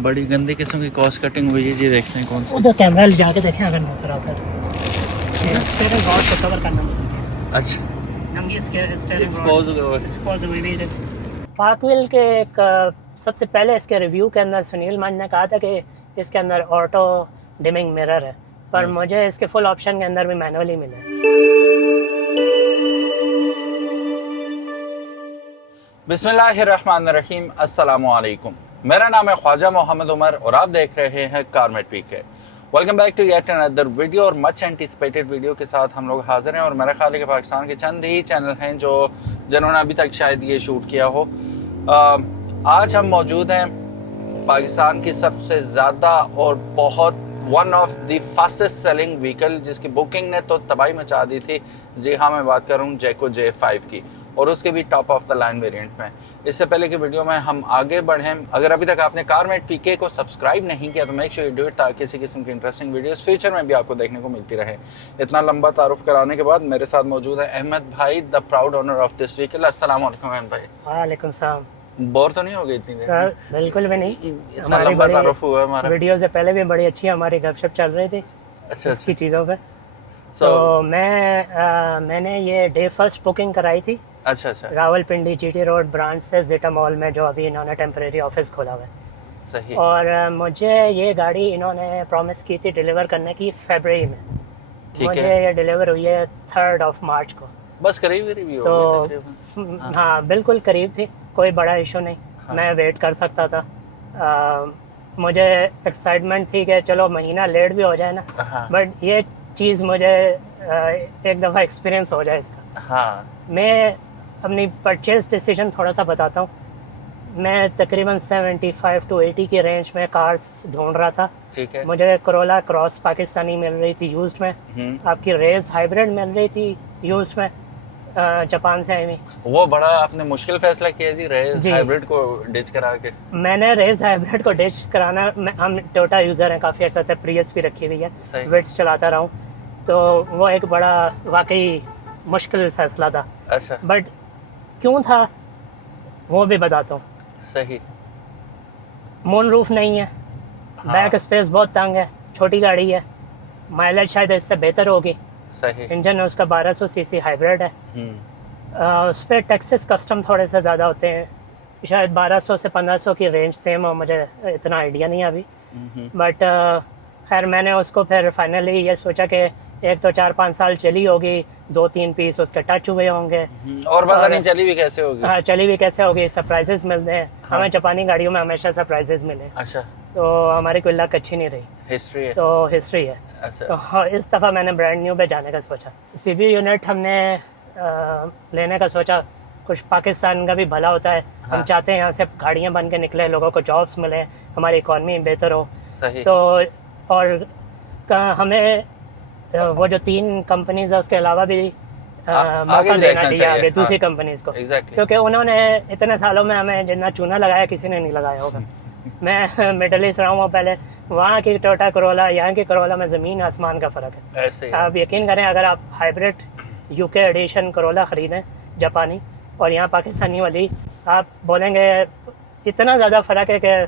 बड़ी गंदी किस्म की कॉस्ट कटिंग हुई है जी। देखते हैं कौन सी। उधर कैमरा ले जाके देखें अगर नजर आता है। स्टीयरिंग रॉड को कवर करना। अच्छा, हम ये स्टीयरिंग एक्सपोज हुए हुए। एक्सपोज हुई हुई। पार्कविल के एक सबसे पहले इसके रिव्यू के अंदर सुनील मान ने कहा था कि इसके अंदर ऑटो डिमिंग मिरर है, पर मुझे इसके फुल ऑप्शन के अंदर भी मैनुअली मिला है। बिस्मिल्लाहिर्रहमानिर्रहीम, अस्सलामु अलैकुम। मेरा नाम है ख्वाजा मोहम्मद उमर और आप देख रहे हैं Carmate PK. Welcome back to yet another video और मच एंटिसिपेटेड वीडियो के साथ हम लोग हाजिर हैं। और मेरा ख्याल है कि पाकिस्तान के चंद ही चैनल हैं जिन्होंने अभी तक शायद ये शूट किया हो। आज हम मौजूद हैं पाकिस्तान की सबसे ज़्यादा और बहुत one of the fastest selling vehicle जिसकी बुकिंग ने तो तबाही मचा दी थी। जी हाँ, मैं बात कर रहा हूँ जैको J5 की, और उसके भी top of the line variant में। इससे पहले की वीडियो में हम आगे बढ़ें, अगर अभी तक आपने कारमेट पीके को सब्सक्राइब नहीं किया तो make sure you do it, ताकि किसी किस्म की इंटरेस्टिंग वीडियोस फ्यूचर में भी आपको देखने को मिलती रहे। इतना लंबा तारुफ कराने के बाद मेरे साथ मौजूद है अहमद भाई, the proud owner of this vehicle. अस्सलाम वालेकुम अहमद भाई। वालेकुम सलाम। बोर तो नहीं हो गई इतनी देर? बिल्कुल भी नहीं। इतना लंबा तारुफ हुआ हमारा। वीडियो से पहले भी बड़ी अच्छी हमारी गपशप चल रही थी इसकी चीज़ों पे। तो मैंने ये डे फर्स्ट बुकिंग कराई थी। अच्छा, रावलपिंडी GT रोड ब्रांच से जिटा मॉल में, जो अभी इन्होंने टेम्परेरी ऑफिस खोला हुआ है। सही। और मुझे ये गाड़ी इन्होंने प्रॉमिस की थी डिलीवर करने की फरवरी में। मुझे ये डिलीवर हुई है 3 मार्च को। बस करीब रिव्यू तो हाँ, बिल्कुल करीब थी, कोई बड़ा इशू नहीं। मैं वेट कर सकता था। मुझे एक्साइटमेंट थी कि चलो महीना लेट भी हो जाए ना, बट ये चीज़ मुझे एक दफ़ा एक्सपीरियंस हो जाए इसका। मैं अपनी परचेज डिसीजन थोड़ा सा बताता हूँ। मैं तकरीबन 75 to 80 की रेंज में कार्स ढूंढ रहा था। ठीक है। मुझे कोरोला क्रॉस पाकिस्तानी मिल रही थी यूज्ड में, आपकी रेज हाइब्रिड मिल रही थी यूज्ड में, जापान से आई हुई। वो बड़ा आपने मुश्किल फैसला किया जी, रेज हाइब्रिड को डिच करा के। मैंने रेज हाइब्रिड को डिच कराना, हम टोयोटा यूज़र हैं काफ़ी अर्सा से, प्रियस भी रखी हुई है, विट्स चलाता रहा हूँ, तो वो एक बड़ा वाकई मुश्किल फैसला था। अच्छा। बट क्यों था वो भी बताता हूँ। सही। मून रूफ नहीं है, बैक स्पेस बहुत तंग है, छोटी गाड़ी है, माइलेज शायद इससे बेहतर होगी। सही। इंजन उसका 1200 सीसी हाइब्रिड है। उस पर टैक्सेस कस्टम थोड़े से ज़्यादा होते हैं, शायद 1200 से 1500 की रेंज सेम हो, मुझे इतना आइडिया नहीं है अभी। बट खैर मैंने उसको फिर फाइनली ये सोचा कि एक तो 4-5 साल चली होगी, 2-3 पीस उसके टच हुए होंगे, और पता नहीं चली भी कैसे होगी। हाँ, चली भी कैसे होगी। सरप्राइजेस मिलते हैं हमें, जापानी गाड़ियों में हमेशा सरप्राइजेस मिले। अच्छा। तो हमारी कोई लक अच्छी नहीं रही, हिस्ट्री है। तो हिस्ट्री है। अच्छा। तो हाँ, इस दफ़ा मैंने ब्रांड न्यू पे जाने का सोचा। CB यूनिट हमने लेने का सोचा, कुछ पाकिस्तान का भी भला होता है। हम चाहते हैं यहाँ से गाड़ियाँ बन के निकले, लोगों को जॉब्स मिले, हमारी इकॉनमी बेहतर हो। सही। तो और हमें वो जो 3 कंपनीज है उसके अलावा भी मौका देना चाहिए आगे दूसरी कंपनीज को। क्योंकि उन्होंने इतने सालों में हमें जितना चूना लगाया किसी ने नहीं लगाया होगा। मैं मिडल ईस्ट रहा हूँ पहले, वहाँ की टोयोटा कोरोला, यहाँ की कोरोला में ज़मीन आसमान का फ़र्क है। ऐसे आप यकीन करें, अगर आप हाइब्रिड UK एडिशन कोरोला ख़रीदें जापानी और यहाँ पाकिस्तानी वाली, आप बोलेंगे इतना ज़्यादा फ़र्क है कि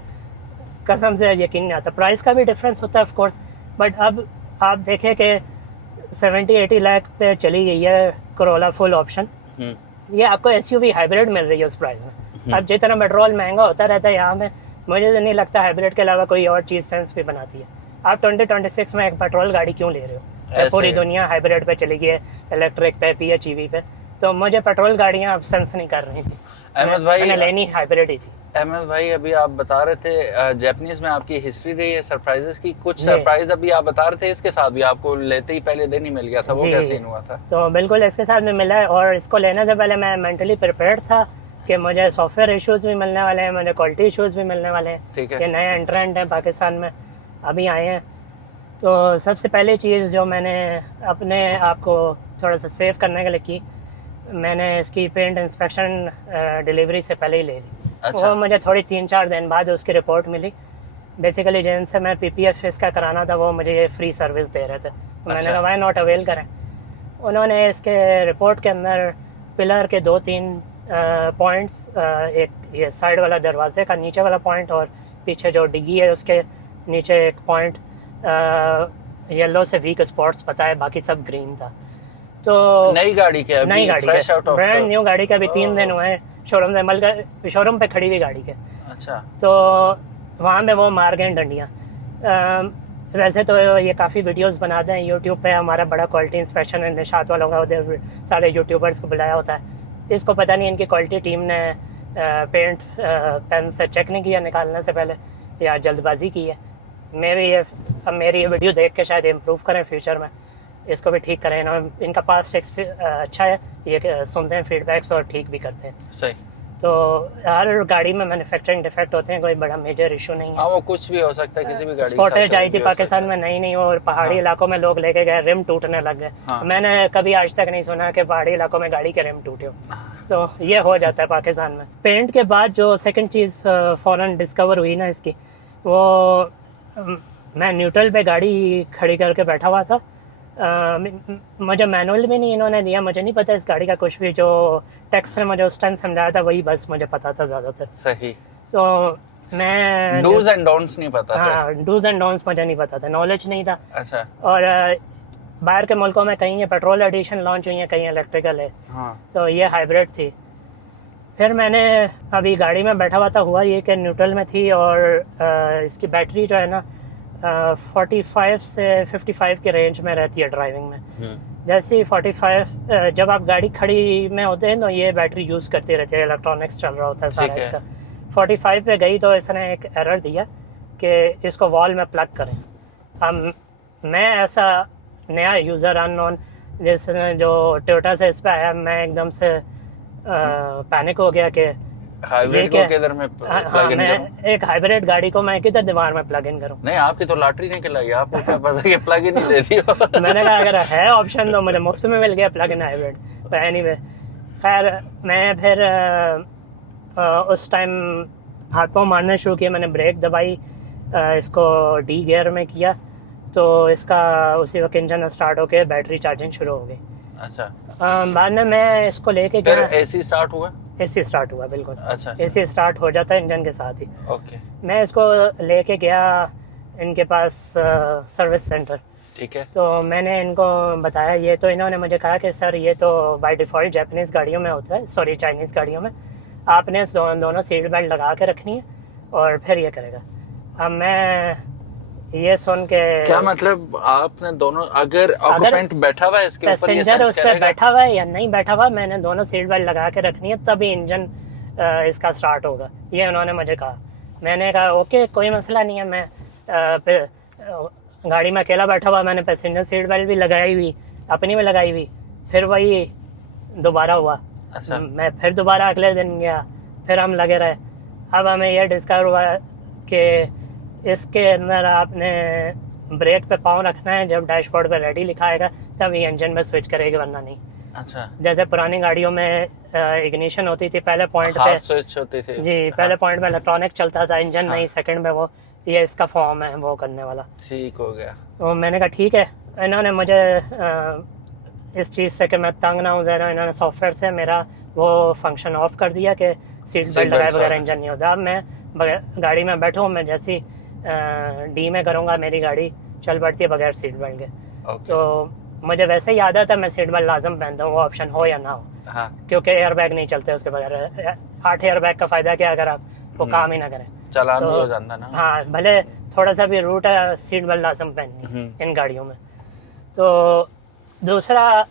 कसम से यकीन नहीं आता। प्राइस का भी डिफरेंस होता है ऑफ कोर्स, बट अब आप देखें कि 70-80 लाख पे चली गई है कोरोला फुल ऑप्शन। ये आपको SUV हाइब्रिड मिल रही है उस प्राइस में। अब जितना पेट्रोल महंगा होता रहता है यहाँ में, मुझे तो नहीं लगता हाइब्रिड के अलावा कोई और चीज़ सेंस भी बनाती है। आप 2026 में एक पेट्रोल गाड़ी क्यों ले रहे हो? पूरी दुनिया हाइब्रिड पे चली गई है, इलेक्ट्रिक पे, PHEV पे। तो मुझे पेट्रोल गाड़ियाँ अब सेंस नहीं कर रही थी। अहमद भाई, मैंने लेनी हाइब्रिड ही थी। अहमद भाई, अभी आप बता रहे थे जापानीज में आपकी हिस्ट्री रही है सरप्राइजेस की। कुछ सरप्राइज अभी आप बता रहे थे, इसके साथ भी आपको लेते ही पहले दिन ही मिल गया था, वो क्या सीन हुआ था? तो बिल्कुल इसके साथ में मिला है, और इसको लेने से पहले मैं मेंटली प्रिपेयर्ड था कि मुझे सॉफ्टवेयर इश्यूज भी मिलने वाले हैं, मुझे क्वालिटी इश्यूज भी मिलने वाले हैं। ठीक है। ये नए एंट्रेंट हैं पाकिस्तान में, अभी आए हैं। तो सबसे पहली चीज़ जो मैंने अपने आप को थोड़ा सा सेव करने के लिए की, मैंने इसकी पेंट इंस्पेक्शन डिलीवरी से पहले ही ले ली। अच्छा। वो मुझे थोड़ी 3-4 दिन बाद उसकी रिपोर्ट मिली। बेसिकली जिनसे मैं PPF इसका कराना था वो मुझे ये फ्री सर्विस दे रहे थे। तो मैंने कहा वाई नॉट अवेल करें। उन्होंने इसके रिपोर्ट के अंदर पिलर के 2-3 पॉइंट्स, एक ये साइड वाला दरवाजे का नीचे वाला पॉइंट और पीछे जो डिग्गी है उसके नीचे एक पॉइंट येलो से वीक स्पॉट्स पता है, बाकी सब ग्रीन था। तो नई गाड़ी के नई गाड़ी फ्रेश आउट के ऑफ ब्रांड न्यू गाड़ी के अभी 3 दिन हुए हैं शोरूम से, मतलब शोरूम पे खड़ी हुई गाड़ी के। अच्छा। तो वहाँ में वो मार गए डंडियाँ। वैसे तो ये काफ़ी वीडियोस बनाते हैं यूट्यूब पे, हमारा बड़ा क्वालिटी इंस्पेक्शन है निशात वालों का, उधर सारे यूट्यूबर्स को बुलाया होता है। इसको पता नहीं इनकी क्वालिटी टीम ने पेंट पेन से चेक नहीं किया निकालने से पहले, या जल्दबाजी की है। अब मेरी ये वीडियो देख के शायद इम्प्रूव करें फ्यूचर में, इसको भी ठीक करें। इनका पास्ट अच्छा है, ये सुनते हैं फीडबैक्स और ठीक भी करते हैं। सही। तो हर गाड़ी में मैन्युफैक्चरिंग डिफेक्ट होते हैं, कोई बड़ा मेजर इशू नहीं है। हाँ, वो कुछ भी हो सकता है, किसी भी गाड़ी स्पॉटेज आई थी पाकिस्तान में नई नहीं, और पहाड़ी इलाकों में लोग लेके गए, रिम टूटने लग गए। हाँ। मैंने कभी आज तक नहीं सुना कि पहाड़ी इलाकों में गाड़ी के रिम टूटे हो, तो ये हो जाता है पाकिस्तान में। पेंट के बाद जो सेकंड चीज़ फौरन डिस्कवर हुई ना इसकी, वो मैं न्यूट्रल पे गाड़ी खड़ी करके बैठा हुआ था। मुझे मैनुअल भी नहीं इन्होंने दिया, मुझे नहीं पता इस गाड़ी का कुछ भी, जो टेक्स्ट ने मुझे उस टाइम समझाया था वही बस मुझे पता था ज़्यादातर। सही। तो मैं डूज एंड डोंट्स नहीं पता था। हाँ, डूज एंड डोंट्स मुझे नहीं पता था, नॉलेज नहीं था। अच्छा। और बाहर के मुल्कों में कहीं ये पेट्रोल एडिशन लॉन्च हुई है, कहीं इलेक्ट्रिकल है। हाँ। तो ये हाइब्रिड थी। फिर मैंने अभी गाड़ी में बैठा हुआ था, हुआ ये कि न्यूट्रल में थी और इसकी बैटरी जो है ना 45 से 55 के रेंज में रहती है ड्राइविंग में। जैसे ही 45 जब आप गाड़ी खड़ी में होते हैं तो ये बैटरी यूज़ करती रहती है, इलेक्ट्रॉनिक्स चल रहा होता है सारा इसका। 45 पे गई तो इसने एक एरर दिया कि इसको वॉल में प्लग करें। अब मैं ऐसा नया यूज़र अननोन जिसने जो टोयोटा से इस पे आया, मैं एकदम से पैनिक हो गया कि हाइब्रिड को किधर में प्लग इन मैं एक हाइब्रिड गाड़ी को मैं किधर दीवार में प्लग इन करूं? नहीं, आपकी तो लॉटरी निकल आई, आपको क्या पता कि प्लग इन ही दे दियो। मैंने कहा अगर है ऑप्शन तो मुझे मुफ्त में मिल गया प्लग इन हाइब्रिड। पर एनीवे, खैर मैं फिर उस टाइम हाथ पाँव मारना शुरू किया, मैंने ब्रेक दबाई, इसको डी गियर में किया तो इसका उसी वक्त इंजन स्टार्ट होके बैटरी चार्जिंग शुरू हो गई। अच्छा। बाद में मैं इसको लेके गया, एसी स्टार्ट हुआ? एसी स्टार्ट हुआ, बिल्कुल। अच्छा। एसी स्टार्ट हो जाता है इंजन के साथ ही। ओके। मैं इसको लेके गया इनके पास सर्विस सेंटर। ठीक है। तो मैंने इनको बताया, ये तो इन्होंने मुझे कहा कि सर ये तो बाय डिफ़ॉल्ट जापानीज़ गाड़ियों में होता है, सॉरी चाइनीज़ गाड़ियों में, आपने दोनों सीट बेल्ट लगा के रखनी है और फिर ये करेगा। अब मैं ये सुन के, क्या मतलब आपने दोनों, अगर ऑक्यूपेंट बैठा हुआ है इसके ऊपर, ये पैसेंजर सेंस उस पर करेगा? बैठा हुआ है या नहीं बैठा हुआ, मैंने दोनों सीट बेल्ट लगा के रखनी है तभी इंजन इसका स्टार्ट होगा, ये उन्होंने मुझे कहा। मैंने कहा ओके कोई मसला नहीं है। मैं गाड़ी में अकेला बैठा हुआ, मैंने पैसेंजर सीट बेल्ट भी लगाई हुई, अपनी में लगाई हुई। फिर वही दोबारा हुआ। अच्छा। मैं फिर दोबारा अगले दिन गया, फिर हम लगे रहे। अब हमें यह डिस्कवर हुआ कि इसके अंदर आपने ब्रेक पे पाँव रखना है, जब डैशबोर्ड पे रेडी लिखा आएगा तब ये इंजन में स्विच करेगी, वरना नहीं। अच्छा। जैसे पुरानी गाड़ियों में इग्निशन होती थी, पहले पॉइंट पे स्विच होती थी जी, पहले पॉइंट पे इलेक्ट्रॉनिक चलता था, इंजन नहीं, सेकंड में वो, ये इसका फॉर्म है वो करने वाला। ठीक हो गया। तो मैंने कहा ठीक है। इन्होंने मुझे इस चीज़ से कि मैं तंग ना हूँ ज़रा, इन्होंने सॉफ्टवेयर से मेरा वो फंक्शन ऑफ कर दिया कि सीट बेल्ट लगाए बगैर इंजन नहीं होता। अब मैं गाड़ी में बैठूँ, मैं जैसी डी में करूँगा मेरी गाड़ी चल पड़ती है बगैर सीट बेल्ट के। तो मुझे वैसे ही आदत है, मैं सीट बेल्ट लाजम पहनता हूँ, वो ऑप्शन हो या ना हो। हाँ। क्योंकि एयर बैग नहीं चलते उसके बगैर। 8 एयर बैग का फ़ायदा क्या अगर आप वो काम ही ना करें, चालान भी हो जाता ना। हाँ, भले थोड़ा सा भी रूट है, सीट बेल्ट लाजम पहननी इन गाड़ियों में। तो दूसरा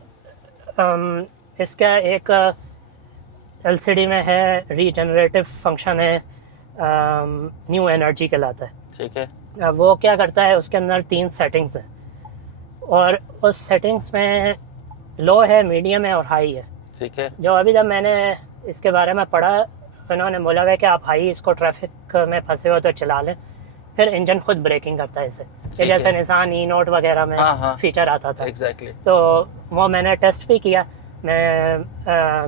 इसका एक एलसीडी में है रीजनरेटिव फंक्शन है, न्यू एनर्जी कहलाता है। ठीक है। अब वो क्या करता है, उसके अंदर 3 सेटिंग्स हैं और उस सेटिंग्स में लो है, मीडियम है और हाई है। ठीक है। जो अभी जब मैंने इसके बारे में पढ़ा, उन्होंने बोला है कि आप हाई इसको ट्रैफिक में फंसे हो तो चला लें, फिर इंजन खुद ब्रेकिंग करता है इसे, कि जैसे निसान ई नोट वगैरह में फीचर आता था। एग्जैक्टली। तो वो मैंने टेस्ट भी किया। मैं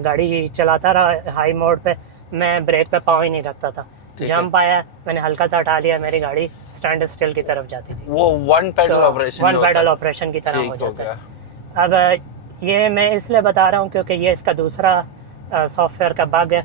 गाड़ी चलाता रहा हाई मोड पे, मैं ब्रेक पे पाँव ही नहीं रखता था। जंप आया, मैंने हल्का सा हटा लिया, मेरी गाड़ी स्टैंड स्टिल की तरफ जाती थी। वो वन पैडल ऑपरेशन की तरह हो जाता है। अब ये मैं इसलिए बता रहा हूँ क्योंकि ये इसका दूसरा सॉफ्टवेयर का बग है।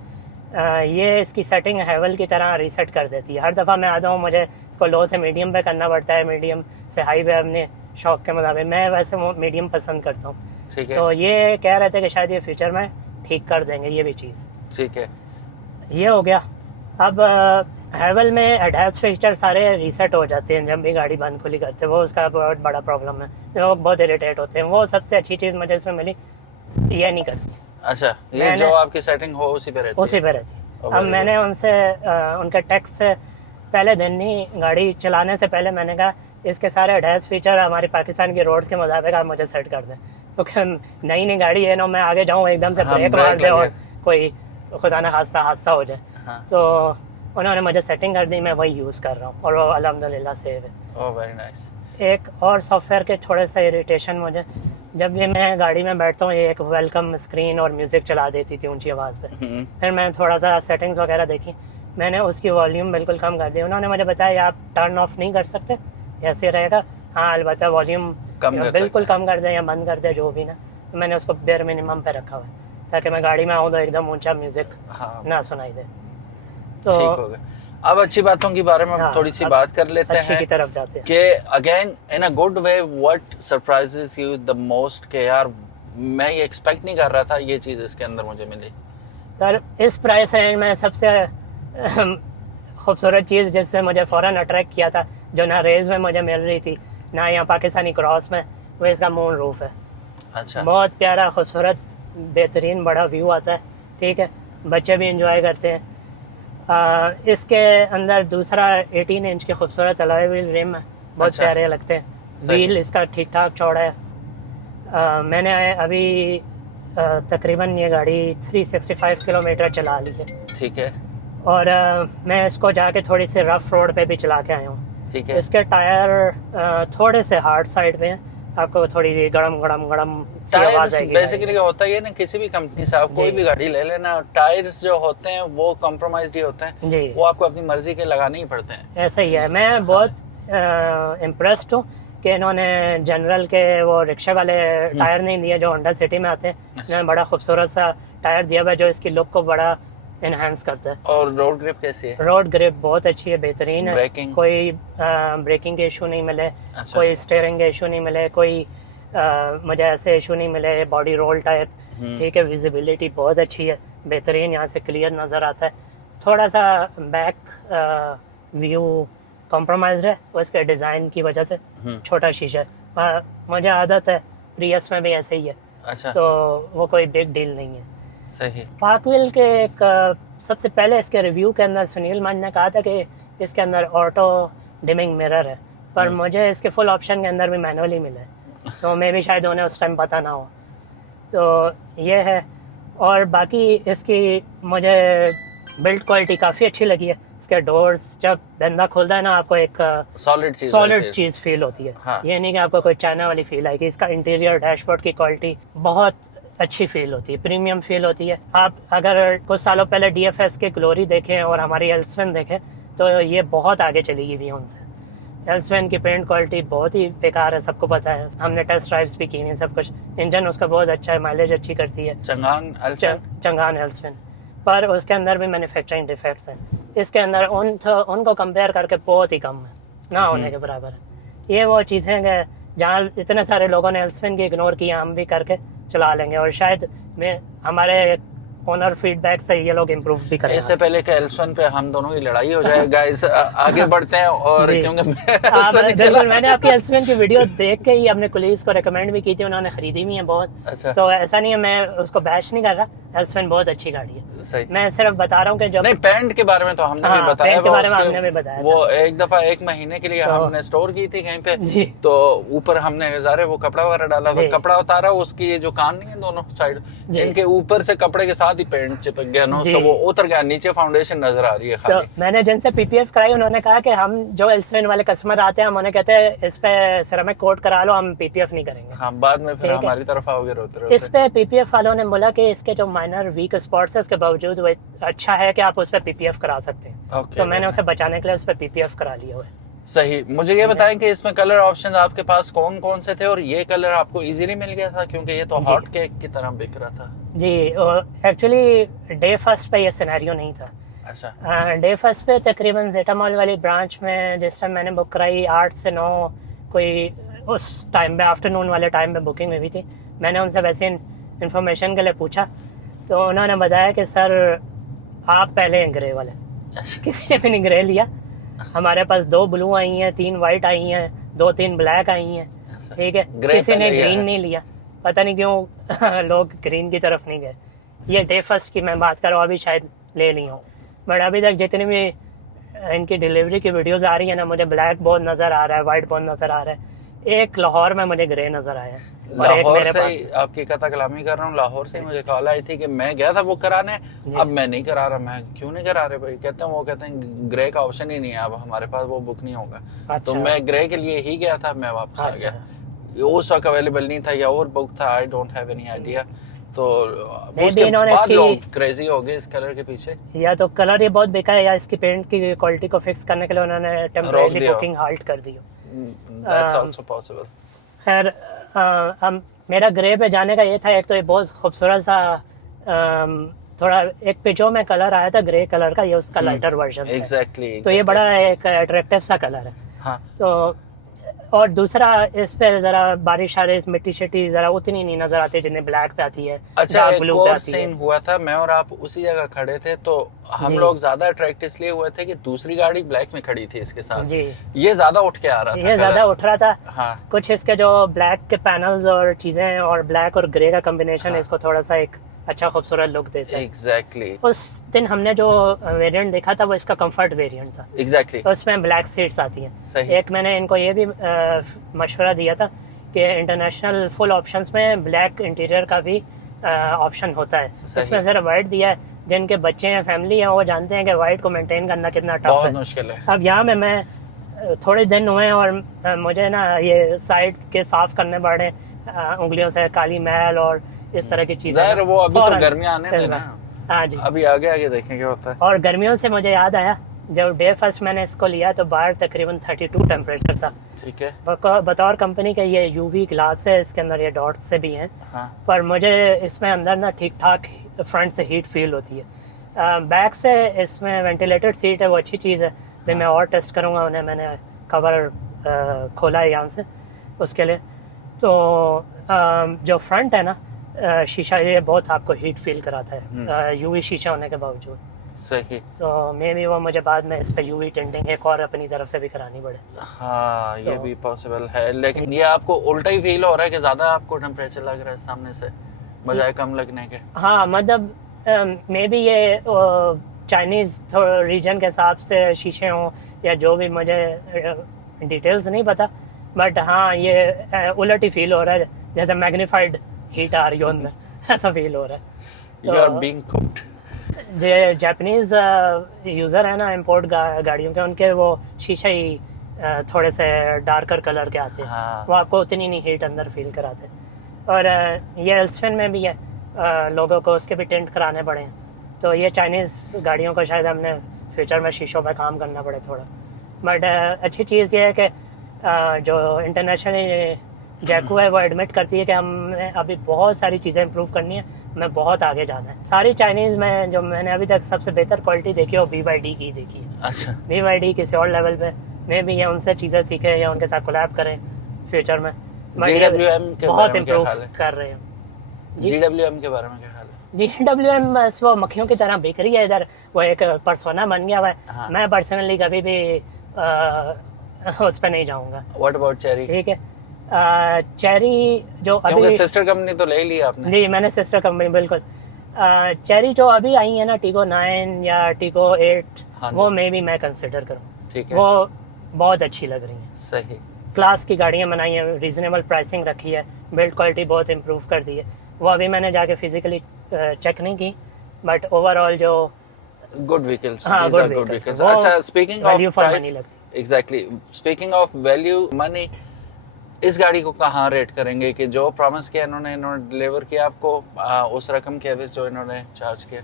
ये इसकी सेटिंग हैवल की तरह रीसेट कर देती है। हर दफ़ा मैं आता हूँ मुझे इसको लो से मीडियम पे करना पड़ता है, मीडियम से हाई पे अपने शौक के मुताबिक। मैं वैसे वो मीडियम पसंद करता हूँ। ठीक है, तो ये कह रहे थे कि शायद ये फ्यूचर में ठीक कर देंगे ये भी चीज़। ठीक है। ये हो गया। अब हैवल में एडहास फीचर सारे रीसेट हो जाते हैं जब भी गाड़ी बंद खुली करते हैं, वो उसका बहुत बड़ा प्रॉब्लम है। लोग बहुत इरिटेट होते हैं। वो सबसे अच्छी चीज़ मुझे इसमें मिली, ये नहीं करती। अच्छा, ये जो आपकी सेटिंग हो उसी पे रहती उसी पे रहती। अब मैंने उनसे उनके टैक्स से पहले दिन ही गाड़ी चलाने से पहले मैंने कहा इसके सारे एडहास फीचर हमारी पाकिस्तान की रोड्स के मुताबिक आप मुझे सेट कर दें, क्योंकि नई गाड़ी है ना, मैं आगे जाऊँ एकदम से ब्रेक मार दे और कोई खुदा न खास्ता हादसा हो जाए। हाँ। तो उन्होंने मुझे सेटिंग कर दी, मैं वही यूज़ कर रहा हूँ और वो अल्हम्दुलिल्लाह सेव है। Oh very nice. एक और सॉफ्टवेयर के थोड़े सा इरिटेशन मुझे, जब भी मैं गाड़ी में बैठता हूँ ये एक वेलकम स्क्रीन और म्यूज़िक चला देती थी ऊंची आवाज़ पे। फिर मैं थोड़ा सा सेटिंग्स वगैरह देखी, मैंने उसकी वॉल्यूम बिल्कुल कम कर दी। उन्होंने मुझे बताया आप टर्न ऑफ नहीं कर सकते, ऐसे रहेगा। हाँ अलबत्ता वॉल्यूम बिल्कुल कम कर दें या बंद कर दें, जो भी ना। तो मैंने उसको बेयर मिनिमम पे रखा हुआ है ताकि मैं गाड़ी में आऊँ तो एकदम ऊंचा म्यूज़िक ना सुनाई दे। तो ठीक हो गया। अब अच्छी बातों के बारे में हम थोड़ी सी बात कर लेते हैं की तरफ जाते हैं कि again in a good way what surprises you the most के यार मैं ये एक्सपेक्ट नहीं कर रहा था ये चीज़ इसके अंदर मुझे मिली। सर इस प्राइस रेंज में सबसे खूबसूरत चीज़ जिससे मुझे फ़ौरन अट्रैक्ट किया था, जो ना रेज में मुझे मिल रही थी ना यहाँ पाकिस्तानी क्रॉस में, वो इसका मून रूफ है। अच्छा। बहुत प्यारा खूबसूरत बेहतरीन बड़ा व्यू आता है। ठीक है, बच्चे भी इंजॉय करते हैं। इसके अंदर दूसरा 18 इंच के खूबसूरत अलॉय व्हील रिम है, बहुत अच्छा। प्यारे लगते हैं। व्हील इसका ठीक ठाक चौड़ा है। मैंने अभी तकरीबन ये गाड़ी 365 किलोमीटर चला ली है। ठीक है। और मैं इसको जाके थोड़ी सी रफ रोड पे भी चला के आया हूँ। ठीक है। इसके टायर थोड़े से हार्ड साइड पे हैं, आपको थोड़ी गड़म गड़म गड़म सी आवाज आएगी। बेसिकली होता है ना, किसी भी कंपनी से आप कोई भी गाड़ी ले लेना, टायर्स जो होते हैं वो कॉम्प्रोमाइज्ड ही होते हैं जी, वो आपको अपनी मर्जी के लगाने ही पड़ते हैं। ऐसा ही है। मैं बहुत इम्प्रेस्ड हूँ कि इन्होंने जनरल के वो रिक्शे वाले टायर नहीं दिए जो होंडा सिटी में आते हैं। इन्होंने बड़ा खूबसूरत सा टायर दिया हुआ है जो इसकी लुक को बड़ा इनहेंस करता है। और रोड ग्रिप कैसी है? रोड ग्रिप बहुत अच्छी है, बेहतरीन है। ब्रेकिंग? कोई ब्रेकिंग के इशू नहीं मिले। अच्छा। कोई स्टीयरिंग के इशू नहीं मिले, कोई मुझे ऐसे इशू नहीं मिले। बॉडी रोल टाइप ठीक है। विजिबिलिटी बहुत अच्छी है, बेहतरीन, यहाँ से क्लियर नज़र आता है। थोड़ा सा बैक व्यू कॉम्प्रोमाइज है वो इसके डिज़ाइन की वजह से, छोटा शीशा है। मुझे आदत है, प्रियस में भी ऐसे ही है। अच्छा। तो वो कोई बिग डील नहीं है। सही। पार्कविल के एक सबसे पहले इसके रिव्यू के अंदर सुनील मान ने कहा था कि इसके अंदर ऑटो डिमिंग मिरर है, पर मुझे इसके फुल ऑप्शन के अंदर भी मैनुअली मिला है, तो मैं भी शायद उन्हें उस टाइम पता ना हो। तो ये है। और बाकी इसकी मुझे बिल्ड क्वालिटी काफ़ी अच्छी लगी है। इसके डोर्स जब बंदा खोलता है ना, आपको एक सॉलिड चीज़ फील होती है। हाँ। ये नहीं कि आपको कोई चाइना वाली फील आएगी। इसका इंटीरियर डैशबोर्ड की क्वालिटी बहुत अच्छी फील होती है, प्रीमियम फील होती है। आप अगर कुछ सालों पहले DFS के ग्लोरी देखें और हमारी एल्सवेन देखें तो ये बहुत आगे चली गई हुई उनसे। एल्सवेन की पेंट क्वालिटी बहुत ही बेकार है, सबको पता है। हमने टेस्ट ड्राइव्स भी की हैं सब कुछ। इंजन उसका बहुत अच्छा है, माइलेज अच्छी करती है, चंगान एल्सवेन, पर उसके अंदर भी मैन्युफैक्चरिंग डिफेक्ट्स हैं। इसके अंदर उनको कंपेयर करके बहुत ही कम है, ना होने के बराबर है। ये वो चीज़ें हैं कि जहाँ इतने सारे लोगों ने एल्सवेन की इग्नोर किया, हम भी करके चला लेंगे और शायद हमारे ओनर फीडबैक से ये लोग इम्प्रूव भी करेंगे। इससे पहले कि एल्सवन पे हम दोनों की लड़ाई हो जाए गाइस, आगे बढ़ते हैं। और क्योंकि मैंने आपकी एल्सवन की वीडियो देख के ही अपने कोलीग्स को रेकमेंड भी की थी, उन्होंने खरीदी भी है बहुत। अच्छा। तो ऐसा नहीं है, मैं उसको बैश नहीं कर रहा, एल्सवन बहुत अच्छी गाड़ी है। सही। मैं सिर्फ बता रहा हूँ कि जब नहीं, पेंट के बारे में तो हमने भी बताया, पेंट के बारे में हमने भी बताया वो एक दफा 1 महीने के लिए हमने स्टोर की थी कहीं पे, तो ऊपर हमने ज़ारे वो कपड़ा वगैरह डाला था, कपड़ा उतारा, उसकी ये जो कान नहीं है दोनों साइड, इनके ऊपर से कपड़े के साथ ही पेंट चिपक गया ना, उसका वो उतर गया, नीचे फाउंडेशन नजर आ रही है खाली। तो मैंने जिनसे PPF कराई उन्होंने कहा कि हम जो एल्सवेन वाले कस्टमर आते हैं हम उन्हें कहते हैं इस पे सिरेमिक कोट करा लो, हम PPF नहीं करेंगे। हाँ, बाद में फिर हमारी तरफ आओगे रोते। इस पे PPF वालों ने बोला कि इसके जो माइनर वीक स्पॉट्स है उसके बावजूद वो अच्छा है कि आप उस पे PPF करा सकते हैं। तो मैंने उसे बचाने के लिए उस पे PPF करा लिया हुआ है। सही। मुझे ये बताएं कि इसमें कलर ऑप्शन आपके पास कौन कौन से थे और ये कलर आपको इजीली मिल गया था, क्योंकि ये तो हॉट केक की तरह बिक रहा था। जी एक्चुअली डे फर्स्ट पे ये सिनेरियो नहीं था। अच्छा। डे फर्स्ट पे तकरीबन जेटा मॉल वाली ब्रांच में जिस टाइम मैंने बुक कराई 8 से 9 कोई उस टाइम पे आफ्टरनून वाले टाइम पे बुकिंग हुई थी। मैंने उनसे वैसे इन्फॉर्मेशन के लिए पूछा तो उन्होंने बताया कि सर आप पहले हैं ग्रे वाले। अच्छा। किसी ने भी नहीं ग्रे लिया। हमारे पास 2 ब्लू आई हैं, 3 वाइट आई हैं, 2-3 ब्लैक आई हैं, ठीक है। किसी ने ग्रीन नहीं लिया, पता नहीं क्यों लोग ग्रीन की तरफ नहीं गए। ये डे फर्स्ट की मैं बात कर रहा हूँ, अभी शायद ले ली हूँ, बट अभी तक जितनी भी इनकी डिलीवरी की वीडियोस आ रही है ना, मुझे ब्लैक बहुत नज़र आ रहा है, वाइट बहुत नज़र आ रहा है। एक लाहौर में मुझे ग्रे नज़र आया और एक लाहौर मेरे से पास। आपकी कथा कलामी कर रहा हूँ। लाहौर से मुझे कॉल आई थी कि मैं गया था बुक कराने, अब मैं नहीं करा रहा। मैं क्यों नहीं करा रहे भाई? कहते हैं ग्रे का ऑप्शन ही नहीं है, अब हमारे पास वो बुक नहीं होगा। अच्छा। तो मैं ग्रे के लिए ही गया था, मैं वापस आ गया। उस वक्त अवेलेबल नहीं था या और बुक था, I don't have any idea. तो उसके बाद लोग क्रेजी हो गए इस कलर के पीछे। या तो कलर ये बहुत बेकार है या इसकी पेंट की क्वालिटी को फिक्स करने के लिए उन्होंने टेम्परेरी बुकिंग हाल्ट कर दी। That's also possible. खैर मेरा ग्रे पे जाने का ये था, एक तो ये बहुत खूबसूरत सा थोड़ा एक पिजो में कलर आया था ग्रे कलर का, ये उसका लाइटर वर्जन एग्जैक्टली। तो ये बड़ा एक अट्रैक्टिव सा कलर है। हाँ। तो और दूसरा इस पे जरा बारिश आ रही, मिट्टी शिट्टी जरा उतनी नहीं नजर आती जितनी ब्लैक पे आती है। अच्छा, एक और सीन हुआ था, मैं और आप उसी जगह खड़े थे तो हम लोग ज्यादा अट्रैक्ट इसलिए हुए थे कि दूसरी गाड़ी ब्लैक में खड़ी थी इसके साथ जी। ये ज्यादा उठ के आ रहा था, ये ज्यादा उठ रहा था। हाँ। कुछ इसके जो ब्लैक के पैनल्स और चीजें और ब्लैक और ग्रे का कॉम्बिनेशन इसको थोड़ा सा एक अच्छा खूबसूरत लुक देता है। एग्जैक्टली। उस दिन हमने जो वेरिएंट देखा था वो इसका कंफर्ट वेरिएंट था। एग्जैक्टली। उसमें ब्लैक सीट्स आती हैं। सही। एक मैंने इनको ये भी मशवरा दिया था कि इंटरनेशनल फुल ऑप्शंस में ब्लैक इंटीरियर का भी ऑप्शन होता है। इसमें सिर्फ वाइट दिया है। जिनके बच्चे हैं, फैमिली हैं, वो जानते हैं कि वाइट को मेंटेन करना कितना टफ है, बहुत मुश्किल है। अब यहाँ में मैं थोड़े दिन हुए और मुझे ना ये साइड के साफ करने पड़े उंगलियों से काली मैल और इस तरह की चीजें। वो अभी तो गर्मियां आने देना। हाँ जी, अभी आगे आगे देखेंगे क्या होता है। और गर्मियों से मुझे याद आया, जब डे फर्स्ट मैंने इसको लिया तो बाहर तकरीबन 32 टेम्परेचर था। ठीक है। बतौर कंपनी के ये यूवी ग्लास है, इसके अंदर ये डॉट्स से भी हैं। हाँ। पर मुझे इसमें अंदर ना ठीक ठाक फ्रंट से हीट फील होती है। बैक से इसमें वेंटिलेटेड सीट है, वो अच्छी चीज़ है। फिर मैं और टेस्ट करूँगा उन्हें, मैंने कवर खोला है यहाँ से उसके लिए। तो जो फ्रंट है ना शीशा, ये बहुत आपको हीट फील कराता है यूवी शीशा होने के बावजूद। सही। तो मे भी वो मुझे बाद में इस पर यूवी टिंटिंग एक और अपनी तरफ से भी करानी पड़े। हाँ, ये भी पॉसिबल है, लेकिन ये आपको उल्टा ही फील हो रहा है कि ज्यादा आपको टेम्परेचर लग रहा है सामने से बजाय कम लगने के। हाँ, मतलब मे बी ये चाइनीज रीजन के हिसाब से शीशे हों या जो भी, मुझे डिटेल्स नहीं पता, बट हाँ ये उलट ही फील हो रहा है, जैसे मैग्नीफाइड हीट आ रही हो अंदर ऐसा फील हो रहा है। You are being cooked। जो जापानीज यूज़र है ना इम्पोर्ट गाड़ियों के, उनके वो शीशे ही थोड़े से डार्कर कलर के आते हैं। हाँ। वो आपको उतनी नहीं हीट अंदर फील कराते। और ये एल्सफिन में भी है, लोगों को उसके भी टेंट कराने पड़े हैं। तो ये चाइनीज़ गाड़ियों को शायद हमने फ्यूचर में शीशों पर काम करना पड़े थोड़ा। बट अच्छी चीज़ ये है कि जो इंटरनेशनल जैकू है वो एडमिट करती है कि हमें अभी बहुत सारी चीज़ें इंप्रूव करनी है, हमें बहुत आगे जाना है। सारी चाइनीज़ में जो मैंने अभी तक सबसे बेहतर क्वालिटी देखी है वो BYD की देखी है। अच्छा। BYD किसी और लेवल पे मैं भी ये उनसे चीज़ें सीखें या उनके साथ कोलैब करें फ्यूचर में। GWM के बहुत इम्प्रूव कर रहे हैं। GWM के बारे में क्या हाल है? GWM बस वो मक्खियों की तरह बिक रही है इधर, वो एक पर्सोना बन गया हुआ है। हाँ। मैं पर्सनली कभी भी उस पर नहीं जाऊँगा। What about Chery? ठीक है, चेरी जो अभी सिस्टर कंपनी तो ले ली आपने? जी, मैंने सिस्टर कंपनी बिल्कुल। चेरी जो अभी आई है ना, टिको 9 या टिको 8, हाँ, वो मे भी मैं कंसिडर करूँ। ठीक है। वो बहुत अच्छी लग रही हैं। सही। क्लास की गाड़ियाँ बनाई हैं, रीजनेबल प्राइसिंग रखी है, बिल्ड क्वालिटी बहुत इम्प्रूव कर दी है। वो अभी मैंने जाके फिजिकली चेक नहीं की, बट ओवरऑल जो गुड व्हीकल्स। हाँ, गुड व्हीकल्स। अच्छा, speaking of value for price, money लगती। Exactly, speaking of value money, इस गाड़ी को कहाँ रेट करेंगे कि जो प्रॉमिस किया इन्होंने डिलीवर किया आपको उस रकम के एवज जो इन्होंने चार्ज किया?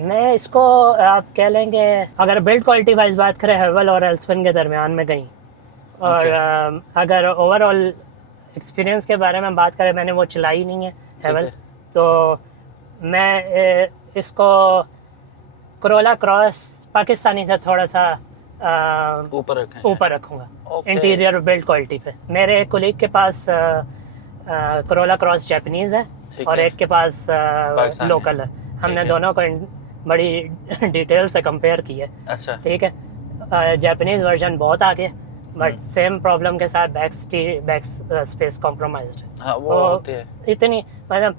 मैं इसको आप कह लेंगे, अगर बिल्ड क्वालिटी वाइज बात करें हेवल और एल्सफिन के दरमियान में कहीं, और अगर ओवरऑल एक्सपीरियंस के बारे में बात करें, मैंने वो चलाई नहीं है हेवल, तो मैं इसको करोला क्रॉस पाकिस्तानी से थोड़ा सा ऊपर रखें। ऊपर रखूँगा Okay. इंटीरियर बिल्ड क्वालिटी पे। मेरे कोलीग के पास करोला क्रॉस जैपनीज़ है ठीक और है। एक के पास पाकिस्तानी लोकल है। हमने है। दोनों को बड़ी डिटेल से कंपेयर की है। अच्छा। ठीक है, जापानीज वर्जन बहुत आगे बट सेम प्रॉब्लम के साथ बैक स्पेस कॉम्प्रोमाइज्ड। हाँ वो होती है। इतनी मतलब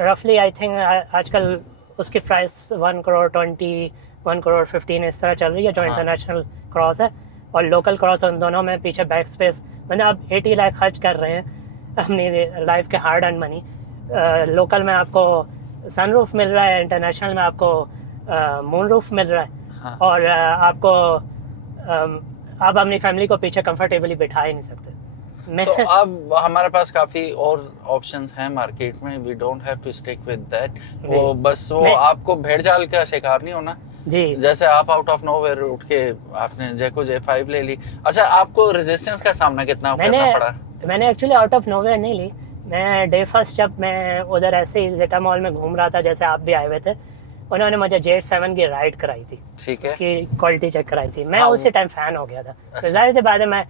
रफली आई थिंक आजकल उसकी प्राइस 1 करोड़ 20, 1 करोड़ 15 इस तरह चल रही है जो हाँ। इंटरनेशनल क्रॉस है और लोकल क्रॉस, उन दोनों में पीछे बैक स्पेस मतलब आप 80 लाख खर्च कर रहे हैं अपनी लाइफ के हार्ड अर्न मनी। लोकल में आपको सनरूफ मिल रहा है, इंटरनेशनल में आपको मून रूफ मिल रहा है। हाँ। और आपको आप अपनी फैमिली को पीछे कंफर्टेबली बिठा ही नहीं सकते। मैं तो अब हमारे पास काफी और ऑप्शंस हैं मार्केट में, we don't have to stick with that. वो बस वो आपको भेड़ जाल का शिकार नहीं होना। जी जैसे आप आउट ऑफ नोवेयर उठ के आपने जैको J5 ले ली। अच्छा, आपको रेजिस्टेंस का सामना कितना करना पड़ा? मैंने एक्चुअली आउट ऑफ नोवेयर नहीं ली। मैं डे फर्स्ट जब मैं उधर ऐसे ही जेटा मॉल में घूम रहा था, जैसे आप भी आए हुए थे, उन्होंने मुझे जेट 7 की राइड कराई थी, ठीक है। उसकी क्वालिटी चेक कराई थी। मैं हाँ, उसी टाइम फैन हो गया था। अच्छा। तो जाहिर सी बात है मैं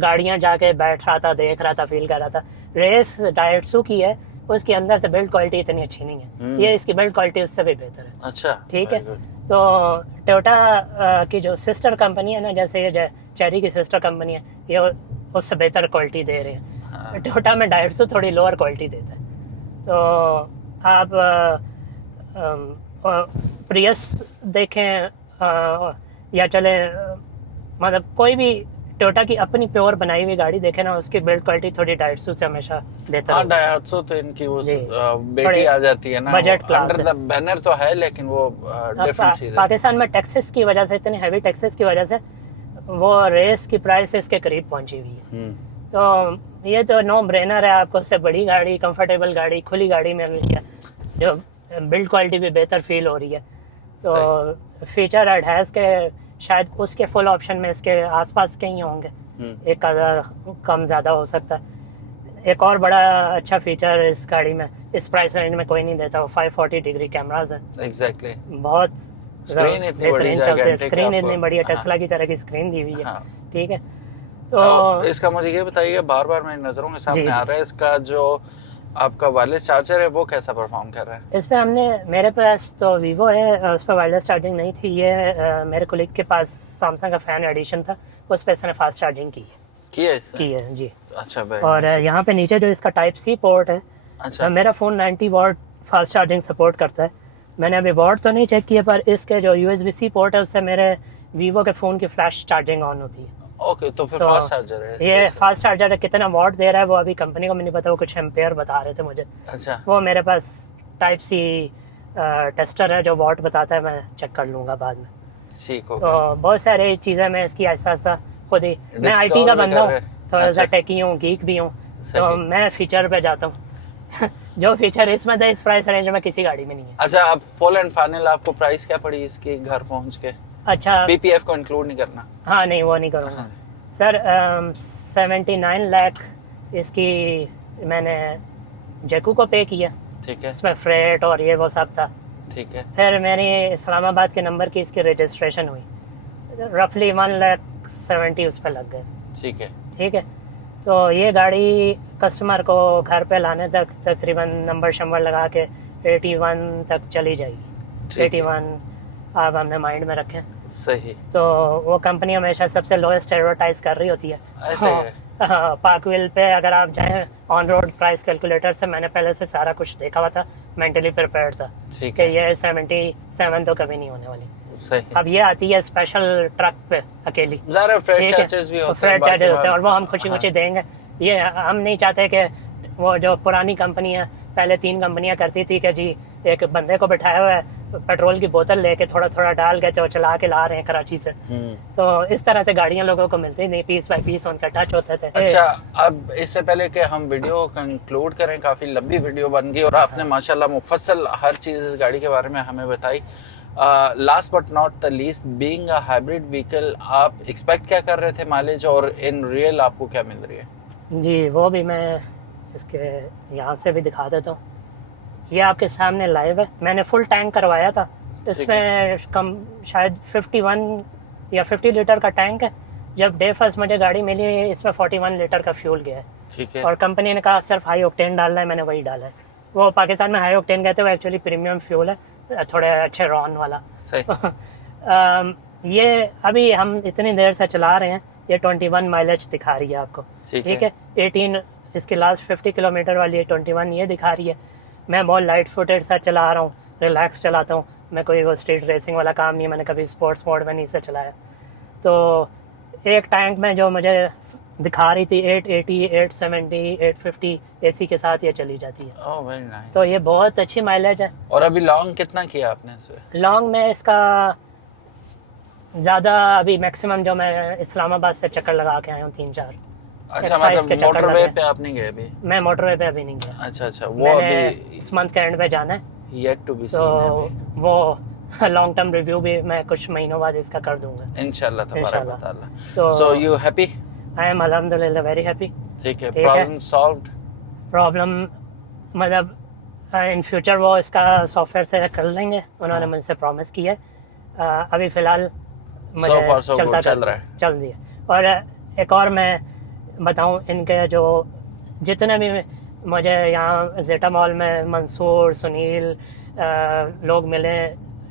गाड़ियां जाके बैठ रहा था, देख रहा था, फील कर रहा था। रेस डायट्सू की है, उसके अंदर से बिल्ड क्वालिटी इतनी अच्छी नहीं है, ये इसकी बिल्ड क्वालिटी उससे भी बेहतर है। अच्छा, ठीक है। very good। तो टोयोटा की जो सिस्टर कंपनी है ना, जैसे ये चेरी की सिस्टर कंपनी है, ये उससे बेहतर क्वालिटी दे रहे हैं। हाँ। टोयोटा में डायट्सू थोड़ी लोअर क्वालिटी देता है। तो आप प्रियस देखें या चले मतलब कोई भी टोयोटा की अपनी प्योर बनाई हुई गाड़ी देखे ना, उसकी बिल्ड क्वालिटी थोड़ी डायट्सू से हमेशा बेहतर हाँ, होती है। डायट्सू तो इनकी वो जी। बेटी थोड़े आ जाती है ना, budget class under the banner तो है लेकिन वो डिफरेंट चीज है। पाकिस्तान में टैक्सेस की वजह से, इतने हैवी टैक्सेस की वजह से वो रेस की प्राइस इसके करीब पहुंची हुई है। तो ये तो नो ब्रेनर है, आपको उससे बड़ी गाड़ी, कंफर्टेबल गाड़ी, खुली गाड़ी मिल रही है, जो बिल्ड क्वालिटी भी बेहतर फील हो रही है। तो फीचर एडहास के शायद उसके फुल ऑप्शन में इसके आसपास के ही होंगे, एक आधा कम ज़्यादा हो सकता है। एक और बड़ा अच्छा फीचर इस गाड़ी में, इस प्राइस रेंज में कोई नहीं देता, वो 540 डिग्री कैमराज हैं। एग्जैक्टली। बहुत स्क्रीन इतनी बड़ी बेहतरीन चलते हैं, gigantic स्क्रीन आपको। इतनी बड़ी है, हाँ। टेस्ला की तरह की स्क्रीन दी हुई है। हाँ। ठीक है। तो तो इसका मुझे ये बताइए, बार बार मेरी नजरों के सामने जी, आ जी। रहा है, इसका जो आपका वायरलेस चार्जर है वो कैसा परफॉर्म कर रहा है? इस पे हमने, मेरे पास तो वीवो है, उस पर वायरलेस चार्जिंग नहीं थी। ये मेरे कोलीग के पास सैमसंग का फैन एडिशन था, उस पर इसने फास्ट चार्जिंग की है इससे? की है जी। अच्छा भाई। और यहाँ पे नीचे जो इसका टाइप सी पोर्ट है, अच्छा। मेरा phone 90 watt fast charging support करता है। मैंने अभी वॉट तो नहीं चेक किया, पर इसके जो USB-C पोर्ट है उससे मेरे वीवो के फ़ोन की फ्लैश चार्जिंग ऑन होती है। ओके, तो फिर तो फास्ट चार्जर है ये ऐसे। फास्ट चार्जर है, कितना वॉट दे रहा है वो अभी कंपनी को नहीं पता, वो कुछ एम्पेयर बता रहे थे मुझे। अच्छा। वो मेरे पास टाइप सी टेस्टर है जो वॉट बताता है, मैं चेक कर लूँगा बाद में। ठीक हो तो गया। बहुत सारी चीज़ें मैं इसकी ऐसा खुद ही, मैं Discover IT का भी बंदा कर हूँ, रहे? थोड़ा सा अच्छा। टेकी हूँ, गीक भी हूँ, तो सही। मैं फीचर पे जाता हूँ जो फीचर इसमें था इस प्राइस रेंज में किसी गाड़ी में नहीं है। अच्छा, अब फुल एंड फाइनल आपको प्राइस क्या पड़ी इसकी घर पहुंच के? अच्छा, PPF को इंक्लूड नहीं करना? हाँ नहीं वो नहीं करूँगा हाँ। सर। 79 लाख इसकी मैंने जैकू को पे किया, ठीक है। इसमें फ्रेट और ये वो सब था। ठीक है। फिर मेरी इस्लामाबाद के नंबर की इसकी रजिस्ट्रेशन हुई, रफली 1,70,000 उस पर लग गए। ठीक है। ठीक है। तो ये गाड़ी कस्टमर को घर पे लाने तक तकरीबन नंबर शंबर लगा के 81 तक चली जाएगी। ठीक है। 81 आप हमने माइंड में रखें। सही। तो वो कंपनी हमेशा सबसे लोएस्ट एडवर्टाइज कर रही होती है। ऐसे है। हाँ, पार्कविल पे अगर आप जाएं ऑन रोड प्राइस कैलकुलेटर से, मैंने पहले से सारा कुछ देखा हुआ था, मेंटली प्रिपेयर्ड था ठीक कि है। ये 77 तो कभी नहीं होने वाली। सही। अब ये आती है स्पेशल ट्रक पे अकेली, ज़रा फ्रेट ठीक है, चार्जेस भी होते फ्रेट चार्जेस होते हैं और वो हम खुशी हाँ। खुशी देंगे। ये हम नहीं चाहते कि वो जो पुरानी कंपनी है, पहले 3 कंपनियां करती थी कि जी एक बंदे को बैठाया हुआ है, पेट्रोल की बोतल लेके थोड़ा थोड़ा डाल के जो चला के ला रहे हैं कराची से। तो इस तरह से गाड़ियां लोगों को मिलती नहीं, पीस बाय पीस उनका टच होते थे। अच्छा, अब इससे पहले कि हम वीडियो कंक्लूड करें, काफी लंबी वीडियो बन गई और आपने माशाल्लाह मुफस्सल हर चीज इस गाड़ी के बारे में हमें बताई। Last but not the least, being a hybrid vehicle, आप एक्सपेक्ट क्या कर रहे थे माइलेज और इन रियल आपको क्या मिल रही है? जी वो भी मैं इसके यहाँ से भी दिखा देता हूँ। ये आपके सामने लाइव है, मैंने फुल टैंक करवाया था। इसमें कम शायद 51 या 50 लीटर का टैंक है। जब डे फर्स्ट मुझे गाड़ी मिली इसमें 41 लीटर का फ्यूल गया है। ठीक है। और कंपनी ने कहा सिर्फ हाई ऑक्टेन डालना है, मैंने वही डाला है। वो पाकिस्तान में हाई ऑक्टेन कहते हैं, वो एक्चुअली प्रीमियम फ्यूल है, थोड़े अच्छे रॉन वाला। सही। ये अभी हम इतनी देर से चला रहे हैं, ये 21 माइलेज दिखा रही है आपको। ठीक है। 18 इसकी लास्ट 50 किलोमीटर वाली है, 21 ये दिखा रही है। मैं बहुत लाइट फुटेड सा चला रहा हूँ, रिलैक्स चलाता हूँ मैं, कोई वो स्ट्रीट रेसिंग वाला काम नहीं है, मैंने कभी स्पोर्ट्स मोड में नहीं से चलाया। तो एक टैंक में जो मुझे दिखा रही थी 880, 870, 850 एसी के साथ ये चली जाती है। Oh very nice. तो ये बहुत अच्छी माइलेज है। और अभी लॉन्ग कितना किया आपने इसमें? लॉन्ग में इसका ज़्यादा अभी मैक्सिमम जो मैं इस्लामाबाद से चक्कर लगा के आया हूँ 3-4। अच्छा, मतलब मोटरवे पे आप नहीं गए अभी? मैं मोटरवे पे अभी नहीं गया। अच्छा अच्छा, वो अभी इस मंथ के एंड पे जाना है, येट टू बी तो सीन। वो लॉन्ग टर्म रिव्यू भी मैं कुछ महीनों बाद इसका कर दूंगा इंशाल्लाह तबारक व तआला। तो so you happy? I am अल्हम्दुलिल्लाह वेरी हैप्पी। ठीक है। Problem solved? प्रॉब्लम मतलब इन फ्यूचर वो इसका सॉफ्टवेयर से कर लेंगे, उन्होंने मुझसे प्रॉमिस किया है। अभी फिलहाल मुझे चल रहा है, चल दिया। और एक और मैं बताऊं, इनके जो जितने भी मुझे यहाँ जेटा मॉल में मंसूर, सुनील लोग मिले,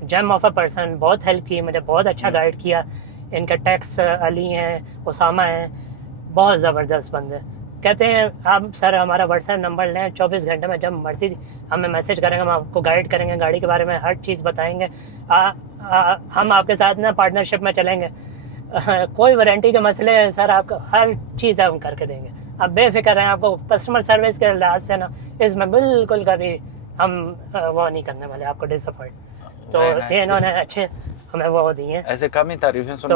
जेम ऑफ अ पर्सन, बहुत हेल्प की मुझे, बहुत अच्छा गाइड किया। इनके टैक्स अली हैं, उसामा हैं, बहुत ज़बरदस्त बंदे। कहते हैं आप सर हमारा व्हाट्सएप नंबर लें, 24 घंटे में जब मर्जी हमें मैसेज करेंगे, हम आपको गाइड करेंगे, गाड़ी के बारे में हर चीज़ बताएंगे। हम आपके साथ ना पार्टनरशिप में चलेंगे। कोई वारंटी के मसले है सर, आपको हर चीज़ हम करके देंगे, आप बेफिक्र रहें। आपको कस्टमर सर्विस के लिहाज से ना इसमें बिल्कुल कभी हम वो नहीं करने वाले आपको डिसअपॉइंट। तो ये इन्होंने अच्छे हमें वो दिए हैं। ऐसे कम ही तारीफें सुनने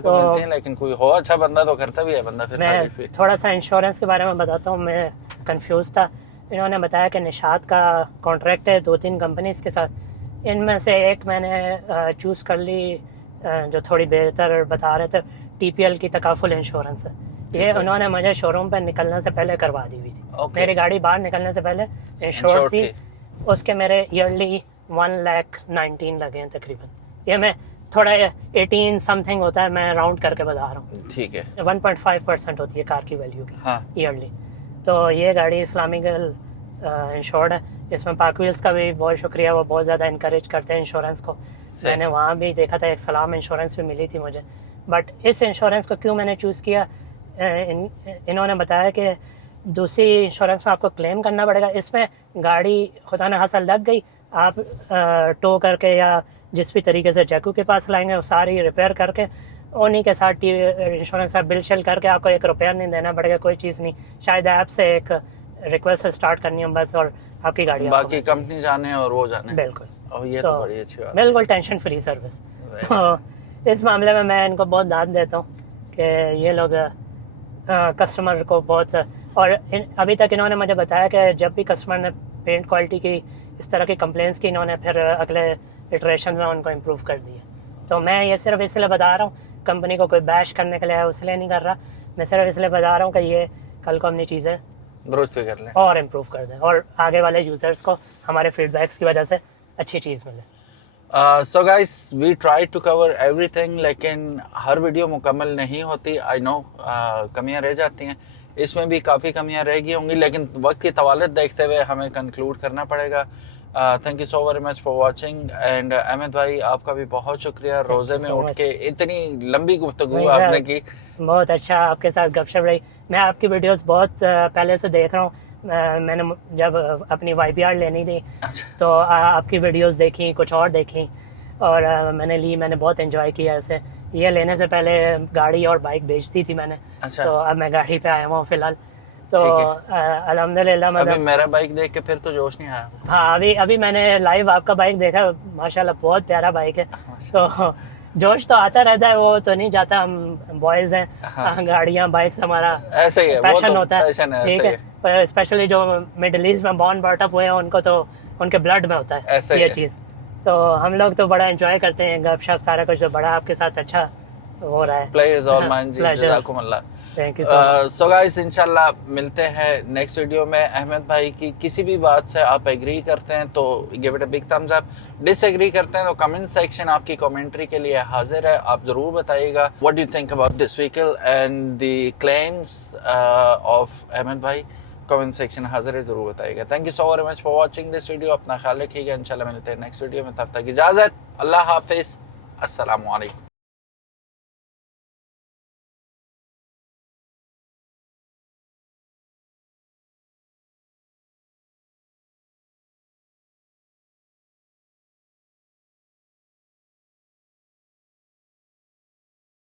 को मिलती हैं, लेकिन कोई हो अच्छा बंदा तो करता भी है बंदा फिर। मैं थोड़ा सा इंश्योरेंस के बारे में बताता हूँ, मैं कंफ्यूज था। इन्होंने बताया कि निशात का कॉन्ट्रैक्ट है 2-3 कंपनीज के साथ, इनमें से एक मैंने चूज़ कर ली जो थोड़ी बेहतर बता रहे थे, TPL की तकाफुल इंश्योरेंस है। ये उन्होंने मुझे शोरूम पर निकलने से पहले करवा दी हुई थी। मेरी गाड़ी बाहर निकलने से पहले इंश्योर थी, उसके मेरे ईयरली 1,19,000 लगे हैं तकरीबन। ये मैं थोड़ा 18 समथिंग होता है, मैं राउंड करके बता रहा हूँ। ठीक है। 1.5% होती है कार की वैल्यू की ईयरली। तो ये गाड़ी इस्लामिकल इंश्योर्ड है। इसमें पाक व्हील्स का भी बहुत शुक्रिया, वो बहुत ज़्यादा इंकरेज करते हैं इंश्योरेंस को। मैंने वहाँ भी देखा था, एक सलाम इंश्योरेंस भी मिली थी मुझे। बट इस इंश्योरेंस को क्यों मैंने चूज़ किया, इन्होंने बताया कि दूसरी इंश्योरेंस में आपको क्लेम करना पड़ेगा, इसमें गाड़ी खुदा न खासा लग गई, आप टो करके या जिस भी तरीके से जैकू के पास लाएंगे वो सारी रिपेयर करके उन्हीं के साथ इंश्योरेंस का बिल शिल करके आपको ₹1 नहीं देना पड़ेगा, कोई चीज़ नहीं। शायद ऐप से एक रिक्वेस्ट स्टार्ट करनी है बस, और आपकी गाड़ी बाकी कंपनी जाने और वो जाने। बिल्कुल। और ये तो बड़ी अच्छी बात, बिल्कुल टेंशन फ्री सर्विस। तो इस मामले में मैं इनको बहुत दाद देता हूँ कि ये लोग कस्टमर को बहुत, और अभी तक इन्होंने मुझे बताया कि जब भी कस्टमर ने पेंट क्वालिटी की इस तरह की कंप्लेंट्स की, इन्होंने फिर अगले इटरेशन में उनको इम्प्रूव कर दिया। तो मैं ये सिर्फ इसलिए बता रहा हूँ, कंपनी को कोई बैश करने के लिए इसलिए नहीं कर रहा, मैं सिर्फ इसलिए बता रहा हूँ कि ये कल को अपनी चीज़ें दुरुस्त भी कर लें और इम्प्रूव कर दें, और आगे वाले यूज़र्स को हमारे फीडबैक्स की वजह से अच्छी चीज़ मिले। So guys, we try to cover everything, लेकिन हर वीडियो मुकम्मल नहीं होती। आई नो कमियां रह जाती हैं, इसमें भी काफ़ी कमियां रह गई होंगी, लेकिन वक्त की तवालत देखते हुए हमें कंक्लूड करना पड़ेगा। Thank you so very much for watching. And Ahmed भाई, आपका भी बहुत शुक्रिया, रोज़े में उठ के इतनी लंबी गुफ्तगू आपने की। बहुत अच्छा आपके साथ गपशप रही। मैं आपकी वीडियोस बहुत पहले से देख रहा हूँ। मैंने जब अपनी YPR लेनी थी तो आपकी वीडियोस देखी, कुछ और देखी, और मैंने ली, मैंने बहुत एंजॉय किया इसे। ये लेने से पहले गाड़ी और बाइक बेचती थी मैंने। अच्छा। तो अब मैं गाड़ी पे आया हूँ फिलहाल। तो अल्हम्दुलिल्लाह, मतलब अभी मेरा बाइक देख के फिर तो जोश नहीं आया। हाँ, अभी मैंने लाइव आपका बाइक देखा, माशाल्लाह बहुत प्यारा बाइक है। तो जोश तो आता रहता है, वो तो नहीं जाता, हम बॉयज हैं। हाँ। गाड़ियाँ बाइक्स हमारा ऐसे ही है, पैशन तो होता है, ठीक है। पर स्पेशली जो मिडिल ईस्ट में बॉर्न बॉट अप हुए हैं उनको तो उनके ब्लड में होता है ये चीज़। तो हम लोग तो बड़ा एंजॉय करते हैं, गपशप सारा कुछ, तो बड़ा आपके साथ अच्छा हो रहा है। प्लेयर्स ऑल माइन जी, जज़ाकुमुल्लाह। Thank you so much. So guys इंशाल्लाह मिलते हैं नेक्स्ट वीडियो में। अहमद भाई की किसी भी बात से आप एग्री करते हैं तो give it a big thumbs up, disagree करते हैं तो कमेंट सेक्शन आपकी कमेंट्री के लिए हाजिर है। आप जरूर बताइएगा what do you think about this vehicle and the claims of Ahmed भाई। कमेंट सेक्शन हाजिर है, जरूर बताइएगा। Thank you so very much for watching this video. अपना ख्याल रखिएगा, इंशाल्लाह मिलते हैं नेक्स्ट वीडियो में। तब तक इजाजत, अल्लाह हाफिज, अस्सलाम वालेकुम।